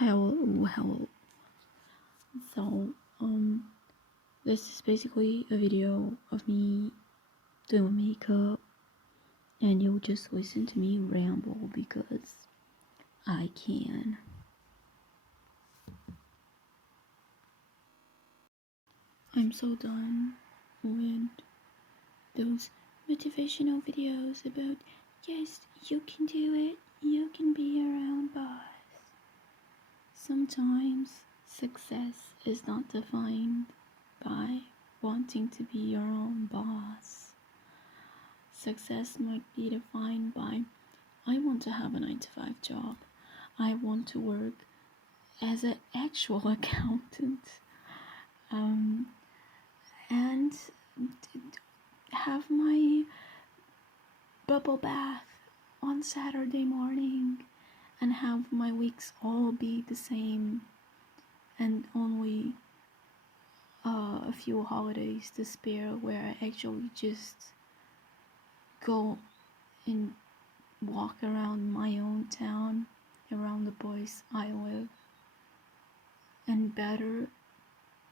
Hello. So, this is basically a video of me doing makeup, and you'll just listen to me ramble because I can. I'm so done with those motivational videos about, yes, you can do it, you can be your own boss. Sometimes success is not defined by wanting to be your own boss. Success might be defined by, I want to have a 9-to-5 job. I want to work as an actual accountant. And have my bubble bath on Saturday morning and have my weeks all be the same and only a few holidays to spare where I actually just go and walk around my own town, around the place I live, and better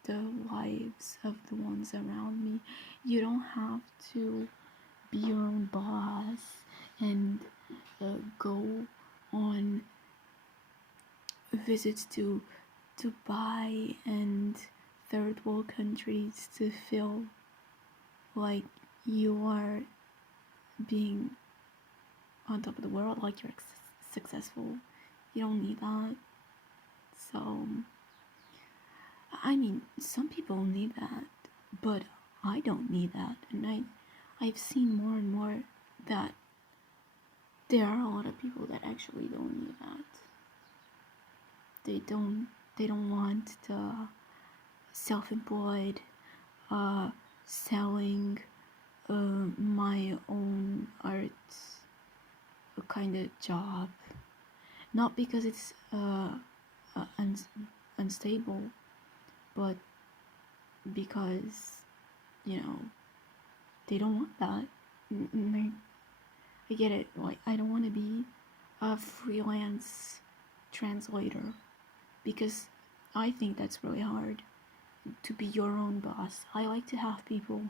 the lives of the ones around me. You don't have to be your own boss and go on visits to Dubai and third world countries to feel like you are being on top of the world, like you're successful. You don't need that. So, I mean, some people need that, but I don't need that. And I've seen more and more that there are a lot of people that actually don't need that. They don't want the self-employed, selling my own art kind of job. Not because it's unstable, but because, they don't want that. I get it. Like, I don't want to be a freelance translator because I think that's really hard to be your own boss. I like to have people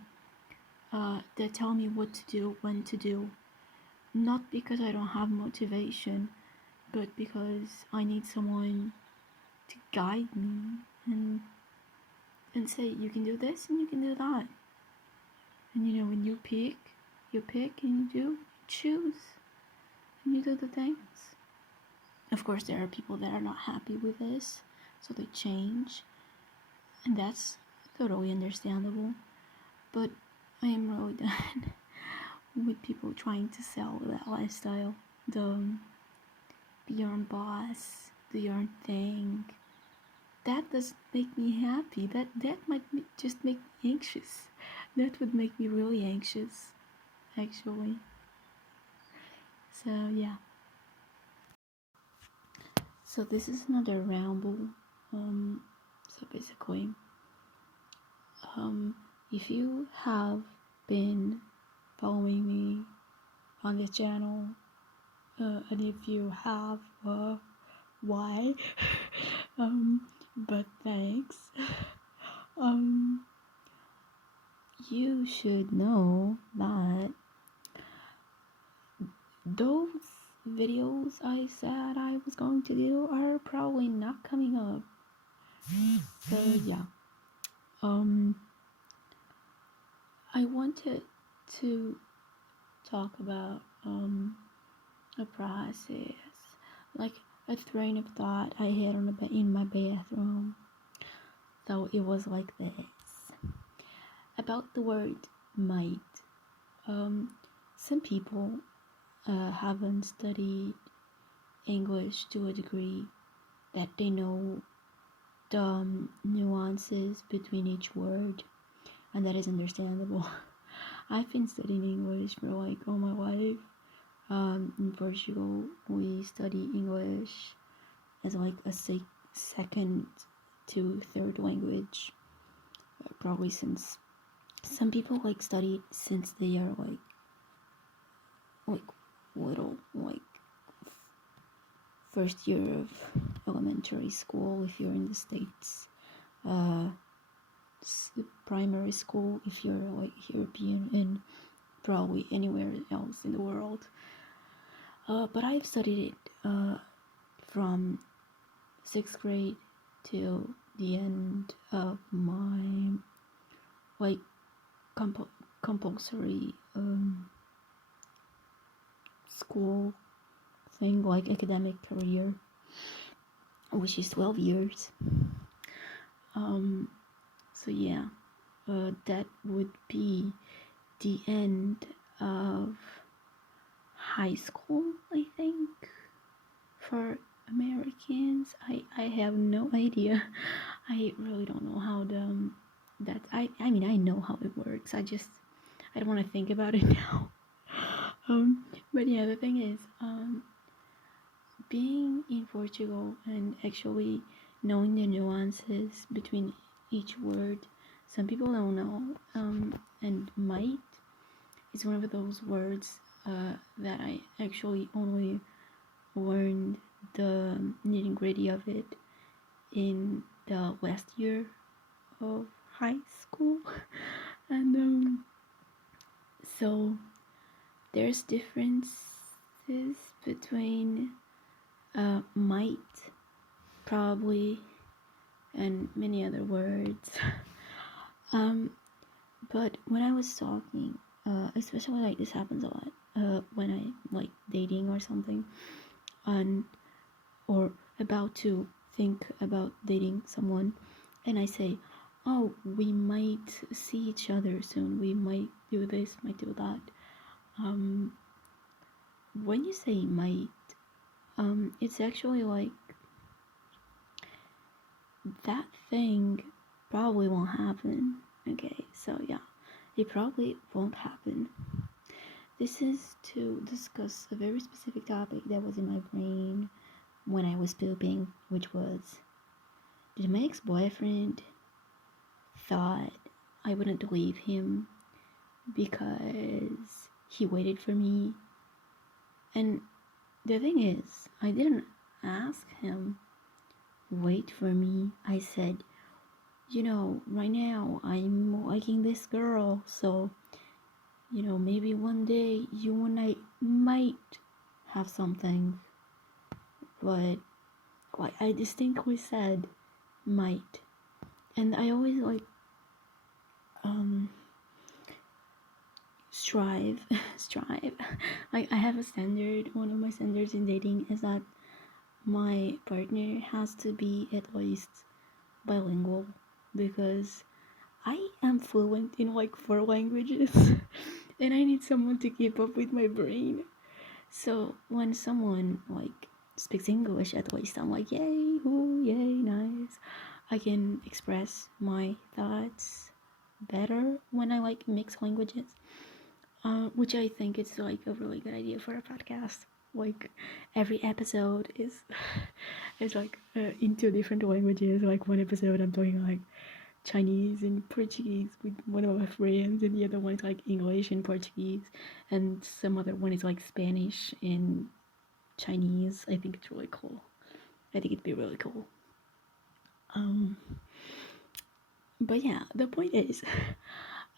that tell me what to do, when to do. Not because I don't have motivation, but because I need someone to guide me and say, you can do this and you can do that. And when you pick and you choose and you do the things. Of course, there are people that are not happy with this, so they change, and that's totally understandable. But I am really done with people trying to sell that lifestyle. The be your own boss, do your own thing. That doesn't make me happy. That might just make me anxious. That would make me really anxious, actually. So yeah. So this is another ramble. So basically, if you have been following me on this channel, and if you have, why? But thanks. You should know that those videos I said I was going to do are probably not coming up. So yeah. I wanted to talk about a process, like a train of thought I had in my bathroom. So it was like this. About the word might. Some people haven't studied English to a degree that they know the nuances between each word, and that is understandable. I've been studying English for like all my life. In Portugal, we study English as like a second to third language, probably since some people like study since they are like little, like first year of elementary school if you're in the States, primary school if you're like European, and probably anywhere else in the world. But I've studied it from 6th grade till the end of my like compulsory school thing, like academic career, which is 12 years. So yeah, that would be the end of high school, I think, for Americans. I have no idea. I really don't know how I mean I know how it works. I don't want to think about it now. But yeah, the thing is, being in Portugal and actually knowing the nuances between each word, some people don't know. And might is one of those words that I actually only learned the nitty-gritty of it in the last year of high school. And so there's differences between might, probably, and many other words. But when I was talking, especially like this happens a lot when I like dating or something, or about to think about dating someone, and I say, oh, we might see each other soon, we might do this, might do that. When you say might, it's actually like that thing probably won't happen. Okay, so yeah, it probably won't happen. This is to discuss a very specific topic that was in my brain when I was pooping, which was, did my ex-boyfriend thought I wouldn't leave him because he waited for me? And the thing is, I didn't ask him wait for me. I said, right now I'm liking this girl, so maybe one day you and I might have something. But like I distinctly said might. And I always strive. Like I have a standard. One of my standards in dating is that my partner has to be at least bilingual, because I am fluent in like 4 languages and I need someone to keep up with my brain. So when someone like speaks English, at least I'm like, yay, ooh, yay, nice. I can express my thoughts better when I like mix languages, which I think is like a really good idea for a podcast. Like every episode is like in 2 different languages. Like one episode I'm talking like Chinese and Portuguese with one of my friends, and the other one is like English and Portuguese, and some other one is like Spanish and Chinese. I think it's really cool. I think it'd be really cool. But yeah, the point is,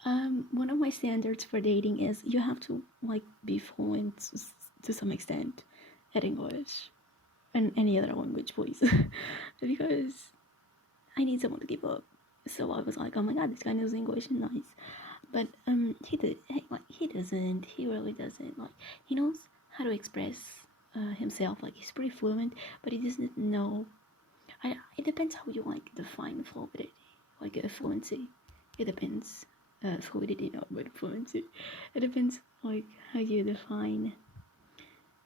one of my standards for dating is you have to like be fluent to some extent at English and any other language, please, because I need someone to keep up. So I was like, oh my god, this guy knows English and nice. But he doesn't. He really doesn't. Like he knows how to express himself. Like he's pretty fluent, but he doesn't know. It depends how you like define fluidity, like fluency. It depends. Fluidity, not but fluency. It depends like how you define.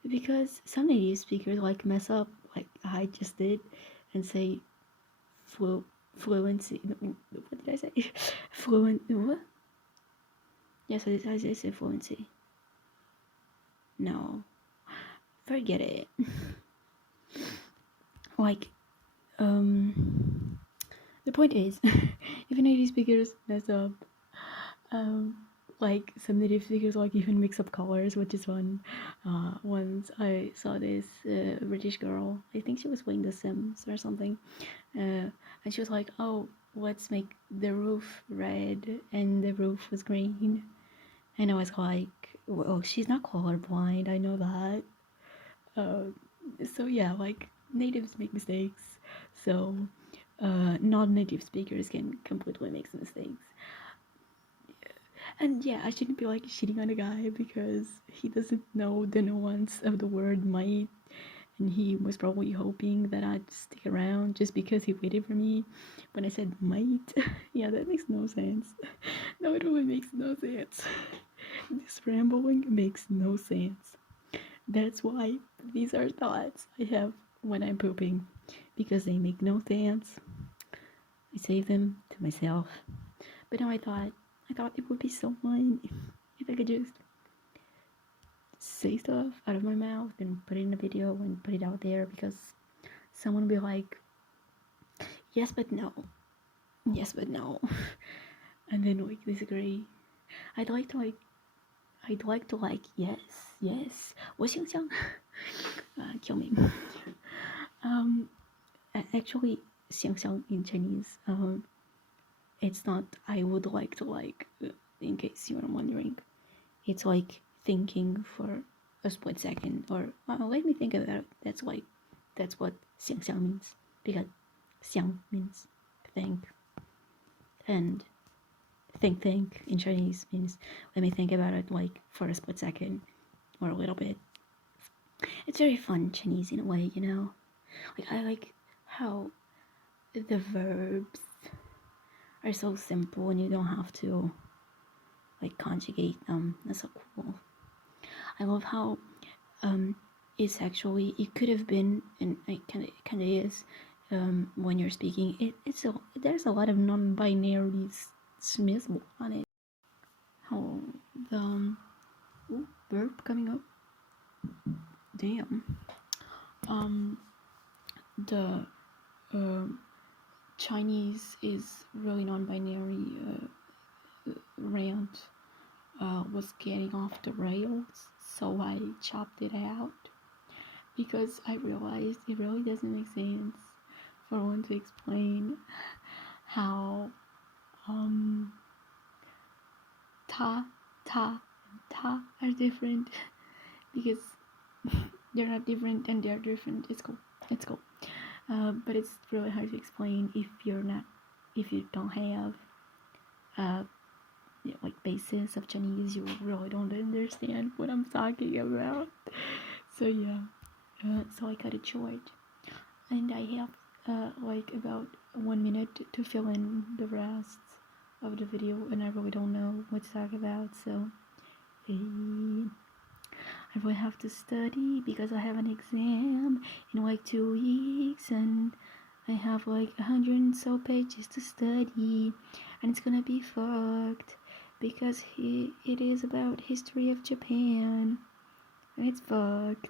Because some native speakers like mess up, like I just did, and say fluency. What did I say? Fluent. What? Yes, I say fluency. No, forget it. Like, the point is, if native speakers mess up, like some native speakers like even mix up colors, which is fun. Once I saw this British girl, I think she was playing The Sims or something, and she was like, "Oh, let's make the roof red," and the roof was green, and I was like, "Well, she's not colorblind. I know that." So yeah, like natives make mistakes, so non-native speakers can completely make mistakes. And yeah, I shouldn't be like shitting on a guy because he doesn't know the nuance of the word might, and he was probably hoping that I'd stick around just because he waited for me when I said might. Yeah, that makes no sense. No, it really makes no sense. This rambling makes no sense. That's why these are thoughts I have when I'm pooping, because they make no sense. I save them to myself. But now I thought it would be so fun if I could just say stuff out of my mouth and put it in a video and put it out there, because someone will be like, yes but no, yes but no, and then like disagree. I'd like to yes, yes, 我想想 kill me. Actually 想想 in Chinese, it's not I would like to in case you're wondering. It's like thinking for a split second, or let me think about it. That's what 想象 means, because 想 means think, and think in Chinese means let me think about it like for a split second or a little bit. It's very fun Chinese in a way, you know. Like I like how the verbs are so simple and you don't have to like conjugate them. That's so cool. I love how it's actually, it could have been, and it kind of is, when you're speaking. There's a lot of non-binary smiths on it. How the verb coming up. Damn. The Chinese is really non-binary. Rant was getting off the rails, so I chopped it out because I realized it really doesn't make sense for one to explain how ta are different, because they're not different and they're different. It's cool. But it's really hard to explain if you don't have like basis of Chinese. You really don't understand what I'm talking about. So yeah, so I cut it short, and I have like about 1 minute to fill in the rest of the video, and I really don't know what to talk about. So I really have to study because I have an exam in like 2 weeks, and I have like 100 and so pages to study, and it's gonna be fucked because it is about history of Japan, and it's fucked.